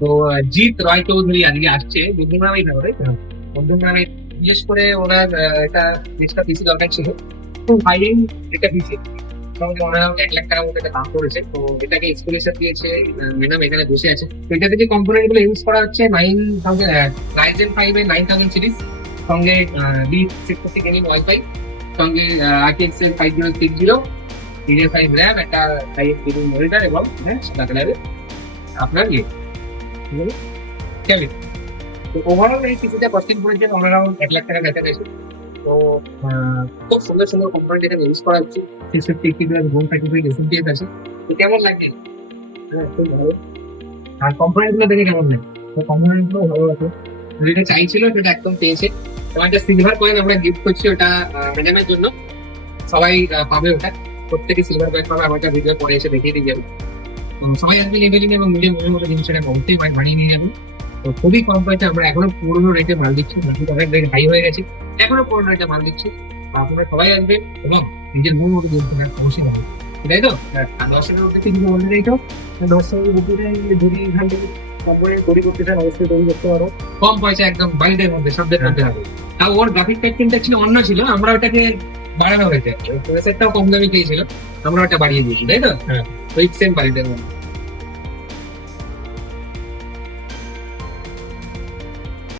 তো জিৎ রয় চৌধুরী আজকে আসছে বুদ্ধগ্রামেই থাকবে তাই তো? বুদ্ধগ্রামে বিশেষ করে ওনার একটা জিনিসটা পিসি দরকার ছিল। হাইরিং একটা পিসি সঙ্গে ওনারা এক লাখ টাকার মতো একটা দাম করেছে তো এটাকে এক্সপ্লেশন দিয়েছে ম্যাডাম এখানে বসে আছে। তো এটাতে যে কম্পোনেন্টগুলো ইউজ করা হচ্ছে নাইন থাউজেন্ড রাইজেন ফাইভ এর নাইন থাউজেন্ড সিরিজ সঙ্গে B six fifty gaming WiFi সঙ্গে আরটিএক্স এর five zero six zero DDR five RAM একটা ফাইভ জিবি মনিটার এবং হ্যাঁ কালারের আপনার ইয়ে। তো ওভারঅল এই পিসিটা কস্টিং পড়েছে অনারাউন্ড এক লাখ টাকা কাছাকাছি। তো খুব সুন্দর সুন্দর কোম্পানি এখানে ইউজ করা হচ্ছে। Six fifty eighty plus bone thirty five SMTS আছে। তো কেমন লাগছে? হ্যাঁ খুব ভালো। আর দেখে কেমন লাগে তো ভালো আছে। যেটা চাইছিল সেটা একদম পেয়েছে। এবং একটা সিলভার কয়েন আমরা গিফট করছি ওটা ম্যাডামের জন্য। সবাই পাবে ওটা। প্রত্যেকে সিলভার কয়েন পাবে আমার ভিডিও পরে এসে দেখিয়ে দিয়ে যাবে সবাই আসবে নিয়ে এবং নিজের মনের মতো জিনিসটা অবশ্যই বানিয়ে নিয়ে যাবেন তো খুবই কম পয়সা আমরা এখনও পুরোনো রেটে মাল দিচ্ছি। অনেক রেট হাই হয়ে গেছে। এখনও পুরোনো রেটে মাল দিচ্ছি। আপনারা সবাই আসবেন এবং নিজের মনের মতো জিনিস কেনার অবশ্যই নেবেন। তাই তো? দর্শকের মধ্যে কিছু বলে তো দর্শকের ভিতরে যদি এখান থেকে তৈরি করতে অবশ্যই কম পয়সা একদম মধ্যে মধ্যে হবে। ওর ছিল অন্য ছিল, আমরা ওটাকে বাড়ানো কম দামে আমরা ওটা বাড়িয়ে দিয়েছি, তাই তো? হ্যাঁ সেম বাড়িতে